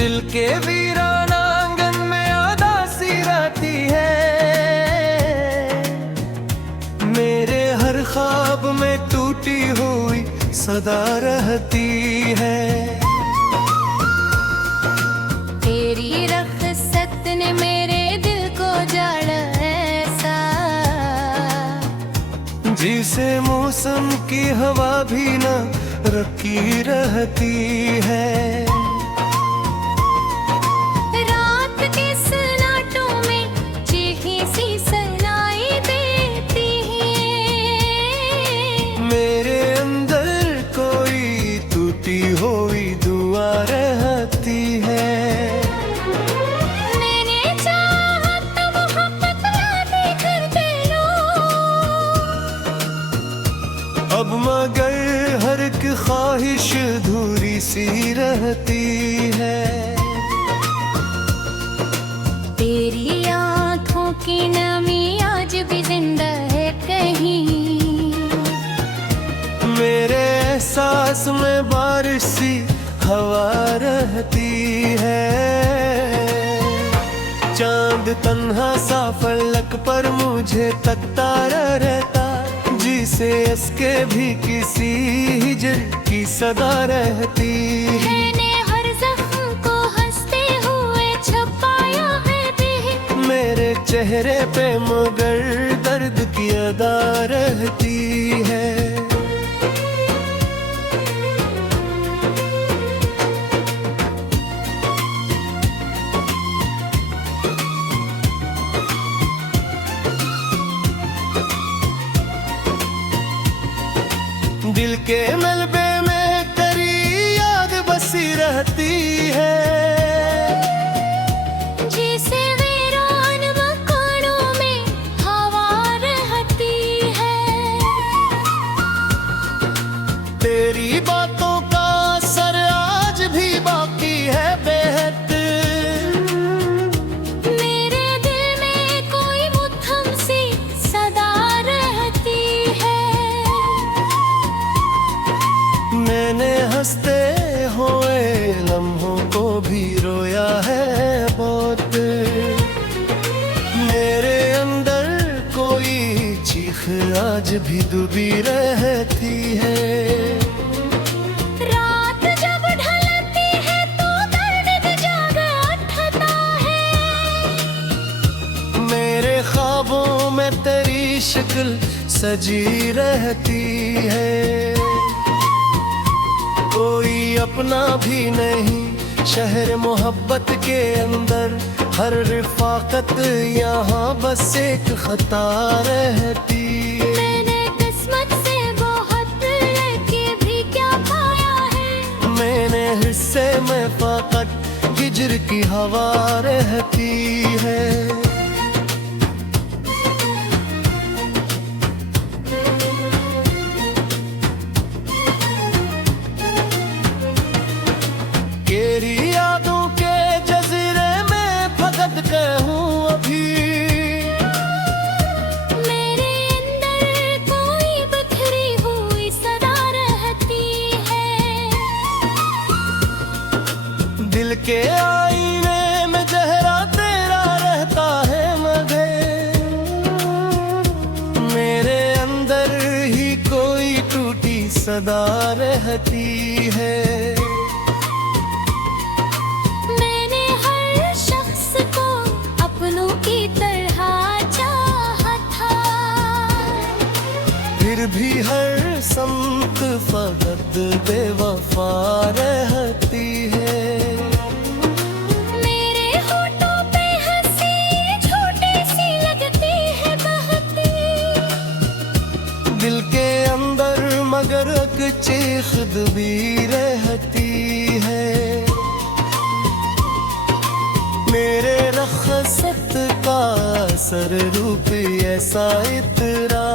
दिल के वीराना आंगन में उदासी रहती है, मेरे हर ख्वाब में टूटी हुई सदा रहती है। तेरी रख्सत ने मेरे दिल को जाड़ा ऐसा, जिसे मौसम की हवा भी न रखी रहती है। रात के सन्नाटों में चीखी सी सुनाई देती है, मेरे अंदर कोई टूटी हुई दुआ रहती है। मैंने चाहा तो मोहब्बत वादे करते लो, अब मगर हर एक ख्वाहिश धूरी सी रहती है। तेरी आँखों की नमी आज भी जिंदा है कहीं, मेरे एहसास में बारिश सी हवा रहती है। चांद तन्हा सा फलक पर मुझे तकता रहता, जिसे इसके भी किसी हिजर की सदा रहती है। मैंने हर जख्म को हंसते हुए छुपाया है भी, मेरे चेहरे पे मगर दर्द की अदा रहती है। दिल के मलबे में तेरी याद बसी रहती है, जिसे वीरान मकानों में हवा रहती है। तेरी बातों का असर आज भी बाकी है बेहद, मेरे दिल में कोई मुद्दम सी सदा रहती है। मैंने हंसते हुए लम्हों को भी रोया है बहुत, मेरे अंदर कोई चीख आज भी डूबी रहती है। रात जब ढलती है तो दर्द जाग उठता है, मेरे ख्वाबों में तेरी शक्ल सजी रहती है। कोई अपना भी नहीं शहर मोहब्बत के अंदर, हर रिफाकत यहाँ बस एक खता रहती है। मैंने किस्मत से बहुत लड़के भी क्या पाया है, मैंने हिस्से में फाकत हिजर की हवा रहती है। तेरी यादों के जजीरे में फकत के हूँ अभी, मेरे अंदर कोई बिखरी हुई सदा रहती है। दिल के आईने में चेहरा तेरा रहता है मगर, मेरे अंदर ही कोई टूटी सदा रहती है। मैंने हर शख्स को अपनों की तरह चाहा था, फिर भी हर संत फकत बेवफा रहती है। मेरे होठों पे हंसी छोटी सी लगती है बहती, दिल के अंदर मगर एक चीख दबी रहती है। मेरे रख्सत का असर रूप ऐसा इतरा,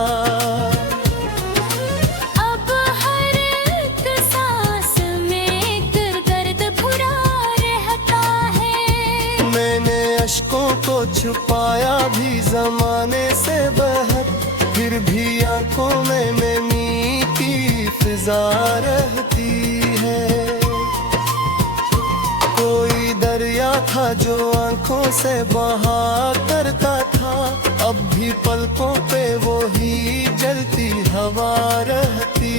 अब हर एक सांस में एक दर्द भरा रहता है। मैंने अश्कों को छुपाया भी जमाने से बहुत, फिर भी आंखों में नमी की फिजा रहती है। कोई था जो आंखों से बहा करता था, अब भी पलकों पे वो ही जलती हवा रहती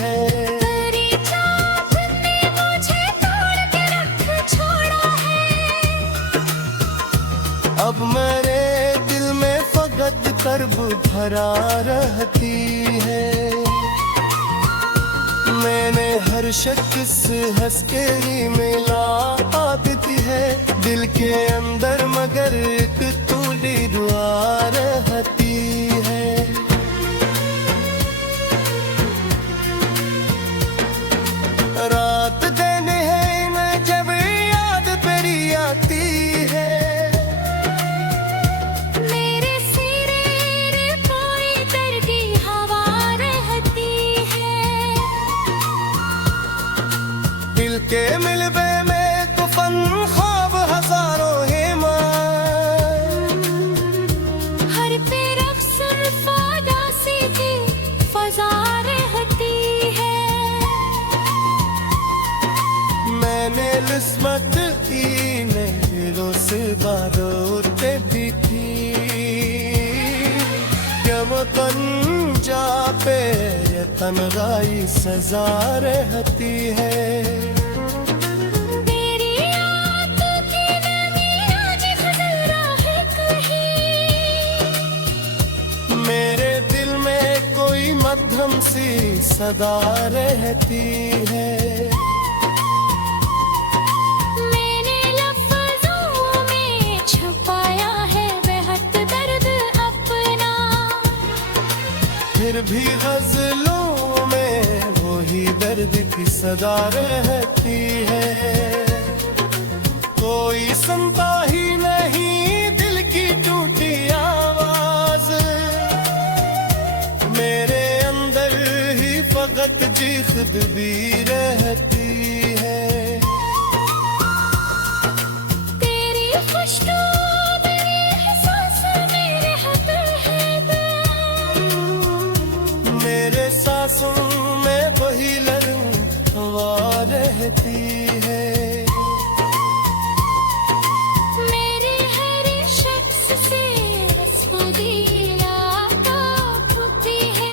है। तेरी चाहत ने मुझे तोड़ के रख छोड़ा है। अब मेरे दिल में फकत कर्ब भरा रहती है। मैंने हर शख्स हंस के ही मिला आती है, दिल के अंदर मगर एक तूली दुआ रहती है। रात दिन है न जब याद तेरी आती है। मेरे सिरे कोई दर्दी हवा रहती है। दिल के मिलबे में तूफान ख्वाब हजारों हर पे रक्स फादासी की फजा रहती है। मैंने किस्मत की रोस बारोते भी थी, जब पंजा पे ये तन्हाई सजा रहती है। तेरी याद की नमी आज खजरा है कहीं। मेरे दिल में कोई मध्यम सी सदा रहती है। मैंने लफ्जों में छुपाया है बेहद दर्द अपना, फिर भी गजलों में वही दर्द की सदा रहती है। कोई सुनता ही नहीं दिल की टूटी आवाज, मेरे अंदर ही फकत चीख भी रहती है। तेरी खुशबू मेरे एहसास मेरे हाथ है। मेरे सांसों में वही लहर हवा रहती है। मेरे हर शख्स से रस्म दिला होती है।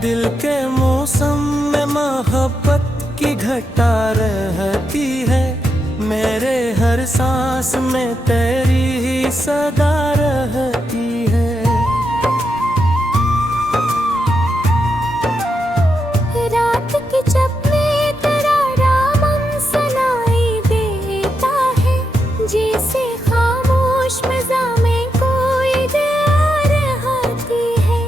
दिल के मौसम में मोहब्बत की घटा रहती है। मेरे हर सांस में तेरी ही सदा रहती है। रात की जब में तेरा रामम सुनाई देता है, जैसे खामोश मज़ा में कोई दुआ रहती है।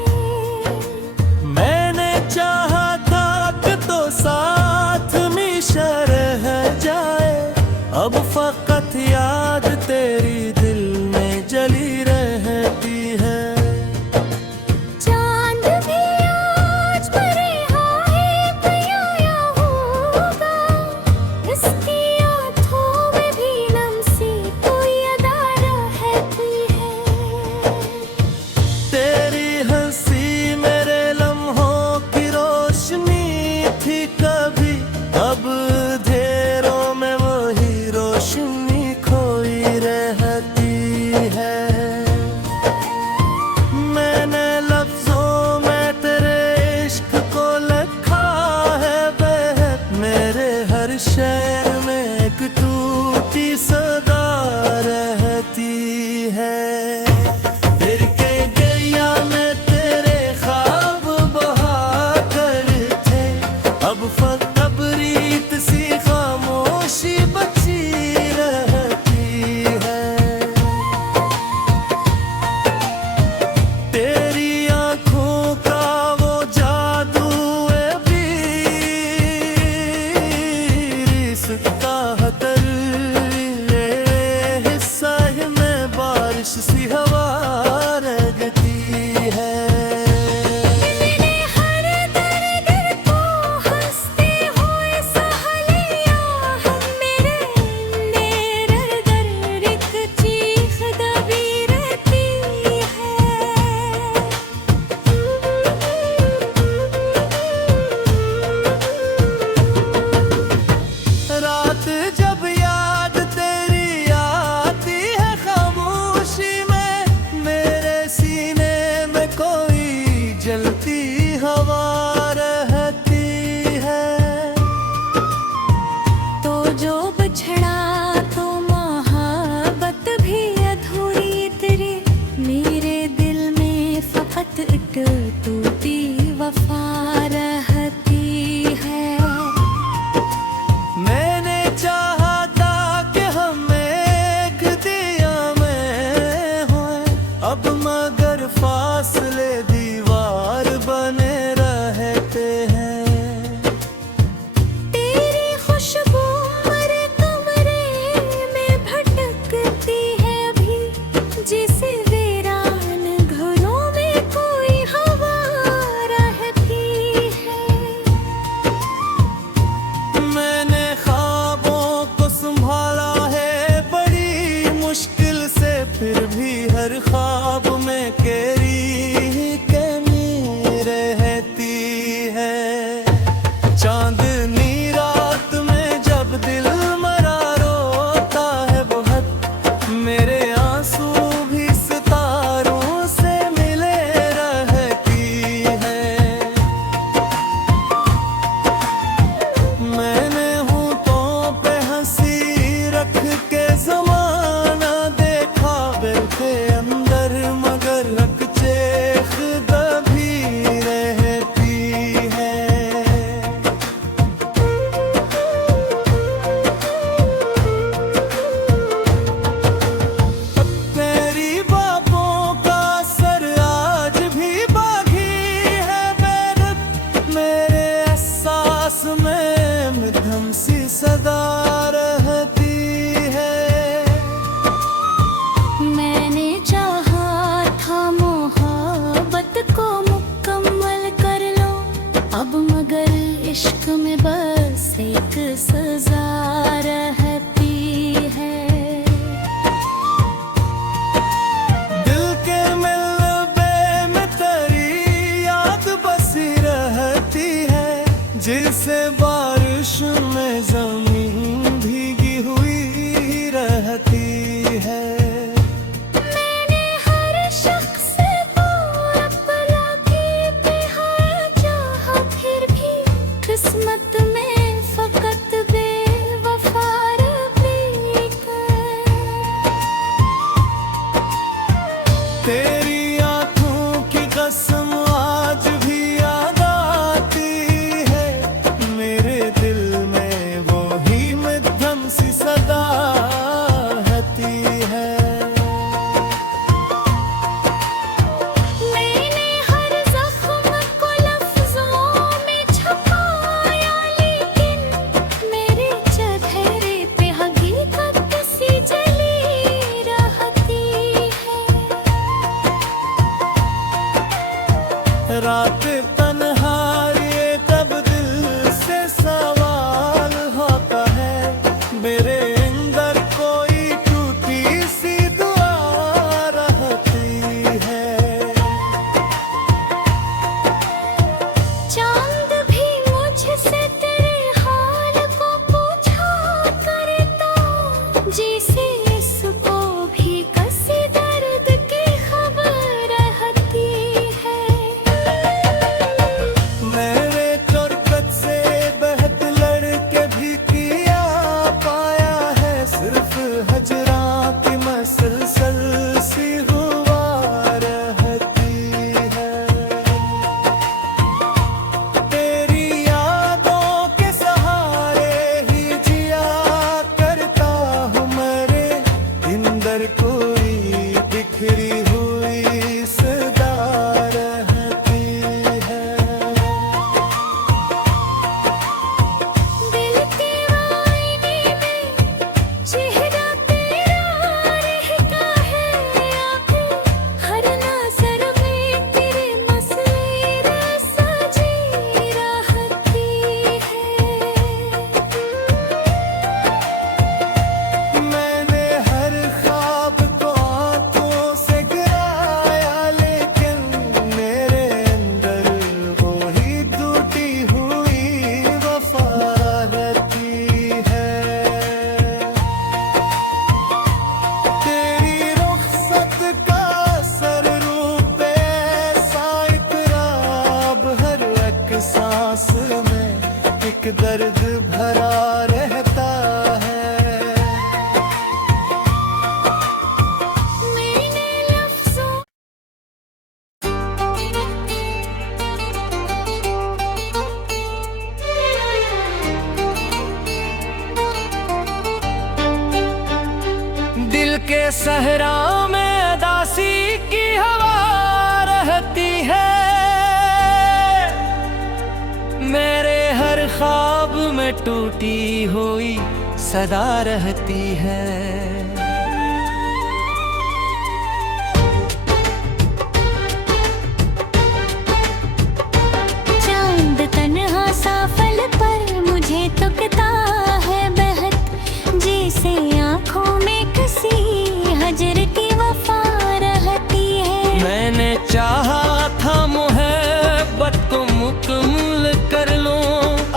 मैंने चाहा था कि तो साथ हमेशा रह जाए, अब फकत याद तेरी दिल में जली रहती है। चांद भी आज बरहा है पिया होगा, इसकी आँखों में भी नम सी कोई अदा रहती है। तेरी हंसी मेरे लम्हों की रोशनी थी कभी, अब अंधेरों में वही रोशनी चलती हवा रहती है। तो जो बिछड़ा तो मोहब्बत भी अधूरी तेरी, मेरे दिल में फकत एक टूटी वफा रहती है। मैंने चाहा था कि हम एक दिया में हों, अब मगर फासले दीवार बने रहते हैं। तेरी खुशबू मेरे कमरे में भटकती है अभी, जिसे वीरान घरों में कोई हवा रहती है। मैंने ख्वाबों को संभाला है बड़ी मुश्किल से, फिर भी हर ख्वाब में केरी कमी रहती है। चांदनी रात में जब दिल मरा रोता है बहुत, मेरे आंसू भी सितारों से मिले रहती है। मैंने होठों पे हंसी रख के ज़माना देखा दिल के अंदर, मगर हकचेख दबी रहती है। तेरी बातों का असर आज भी बाकी है बेरुख, मेरे एहसास में मध्यम सी सदा रहती है। मैंने चाहा था मोहब्बत को मुकम्मल कर लो, अब मगर इश्क में बस एक सजा रहती है। दिल के मिलबे में तेरी याद बसी रहती है, जिसे बारिश में जमीन भीगी हुई रहती है। मैंने हर शख्स को अपना बेहाया चाहा, फिर भी किस्मत में फकत बेवफा रही है। तेरी आंखों की कसम आज भी याद आती है, मेरे दिल में वो ही मध्यम सी सदा रहती है। मैंने हर जख्म को लफ्जों में छुपाया, लेकिन मेरे चेहरे पे हकीकत सी जली रहती है। रात तन्हाई तब दिल से सवाल होता है, मेरे अंदर कोई टूटी सी दुआ रहती है। चांद भी मुझसे तेरे हाल को पूछा करता, जिसे इसको भी कसी दर्द की खबर रहती है। दर्द भरा रहता है। मैंने लफ्ज़ों दिल के सहरा में दासी की हवा रहती है। मेरे हर ख्वाब में टूटी हुई सदा रहती है। चांद तन्हा सा फल पर मुझे तुकता है बहत, जैसे आँखों में कसी हजर की वफा रहती है। मैंने चाहा था मोहब्बत को मुकम्मल कर लूं,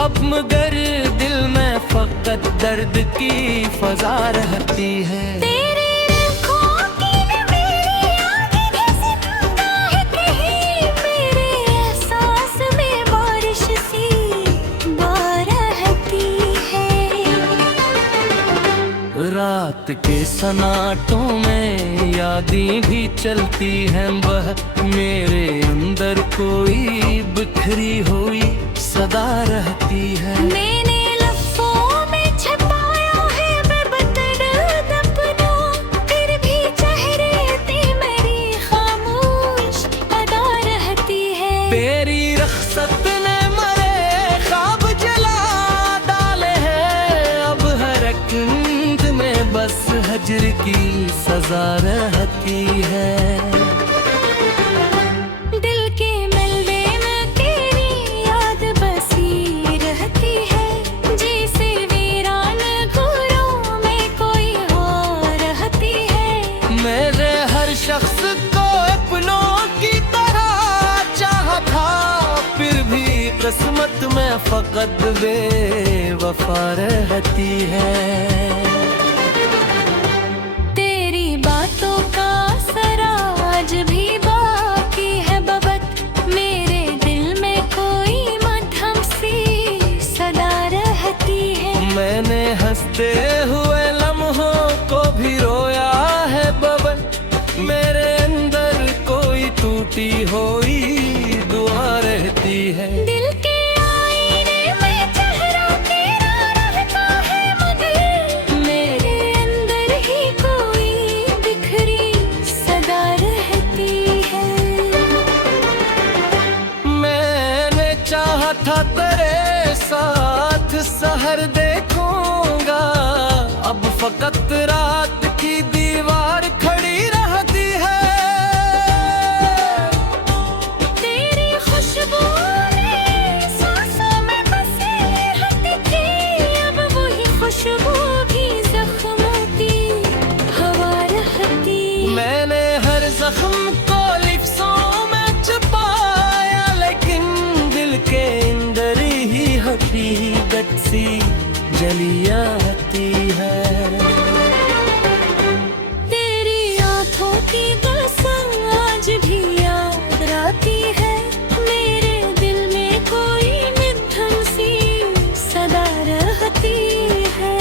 अब मगर दिल में फकत दर्द की फजा रहती है। तेरे आँखों की न मेरी आँखें जिंदा है कहीं, मेरे एहसास में बारिश सी बरसती है। रात के सन्नाटों में यादें भी चलती हैं बह, मेरे अंदर कोई बिखरी हुई सदा रहती है। मैंने लफ्ज़ों में छुपाया है बेबदर्द अपना, फिर भी चेहरे पे मेरी खामोश अदा रहती है। तेरी रख्सत ने मरे ख्वाब जला डाले हैं, अब हर एक नींद में बस हजर की सजा रहती है। दिल के मलबे में तेरी याद बसी रहती है, जैसे वीरान घरों में कोई और रहती है। मेरे हर शख्स को अपनों की तरह चाहा था, फिर भी किस्मत में फकत बेवफा रहती है। तेरी बातों का असर आज भी बाकी है बबत, मेरे दिल में कोई मध्यम सी सदा रहती है। मैंने हंसते हुए लम्हों को भी रोया है बबन, मेरे अंदर कोई टूटी हुई दुआ रहती है। दिल के आईने में चेहरा तेरा रहता है मगर, मेरे अंदर ही कोई बिखरी सदा रहती है। मैंने चाहा था तेरे साथ सहर देखूंगा, अब फकत रात की दीवार खड़ी रहती है। तेरी खुशबू ने सांसों में बसे रहती थी, अब वही खुशबू भी जख्मों की हवा रहती है। मैंने हर जख्म को लिफ्ज़ों में छुपाया, लेकिन दिल के अंदर ही हकीकत सी जली आती है। तेरी आँखों की कसम आज भी याद आती है, मेरे दिल में कोई मध्यम सी सदा रहती है।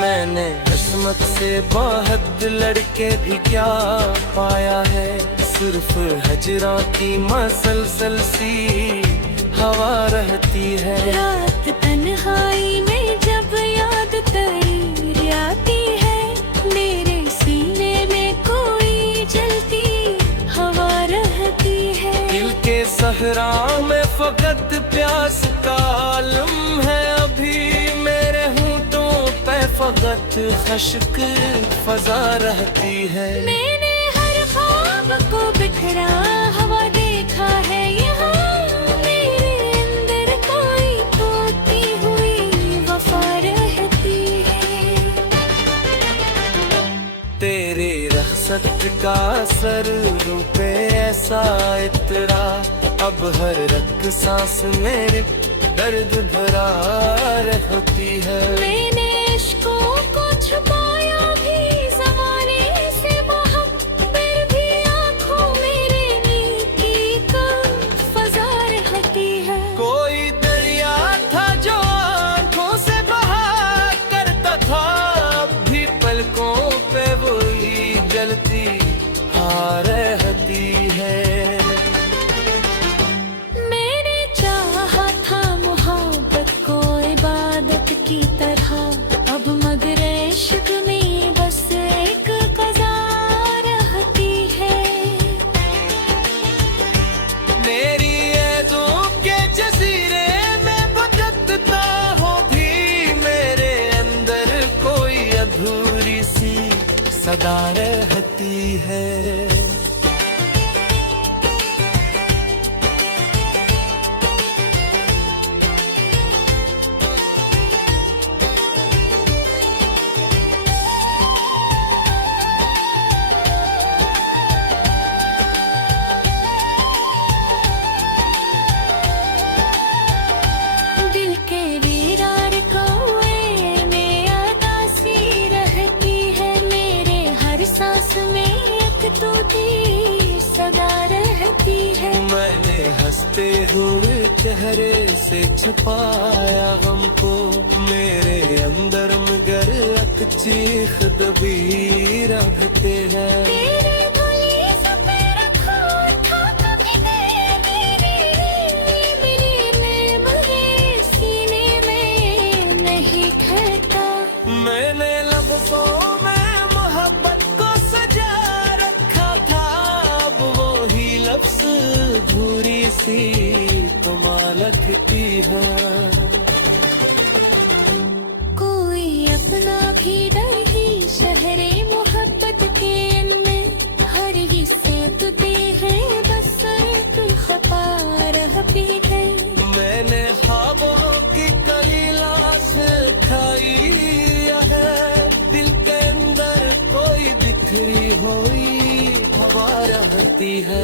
मैंने किस्मत से बहुत लड़के भी क्या पाया है, सिर्फ हजरा की मसलसल सी हवा रहती है। रात तन्हाई में जब याद तेरी आती है, मेरे सीने में कोई जलती हवा रहती है। दिल के सहरा में फकत प्यास का आलम है, अभी मेरे होंठों पे फकत खश्क फजा रहती है। मैंने हर ख्वाब को बिखरा हवा देखा है यहाँ, मेरे अंदर कोई टूटी हुई वफा रहती है। तेरे रह सत्य का असर रूपे ऐसा इतरा, अब हर रग सांस मेरे दर्द भरा रहती है। मैंने इश्कों को छुपाया भी ज़माने से वहाँ, फिर भी आँखों मेरे नेकी का फज़ा रहती है। कोई दरिया था जो आँखों से बहा करता था, अब भी पलकों पे वही जलती आ रहती है। मैंने चाहा था मोहब्बत को इबादत की तरह, अब मगर इश्क में बस एक क़ज़ा रहती है। मेरी यादों के जज़ीरे में भटकता हो भी, मेरे अंदर कोई अधूरी सी सदा रहती है। दिल के वीरान कौए में अदासी रहती है, मेरे हर सांस में एक टूटी सदा रहती है। मैंने हंसते हुए चेहरे से छुपाया गम को, मेरे अंदर मगर एक चीख दबी रहते हैं। तेरे भली से पे रखा था कभी मेरे सीने में नहीं ठहरता। मैंने लफ्ज़ों में मोहब्बत को सजा रखा था, अब वो ही लफ्ज़ धूरी सी तुम लगती है। कोई अपना भी नहीं शहरे मोहब्बत के इनमें, हर हिस्से तुते हैं बस एक खता रहती है। मैंने ख्वाबों की कई लाश खाई है, दिल के अंदर कोई बिखरी हुई हवा रहती है।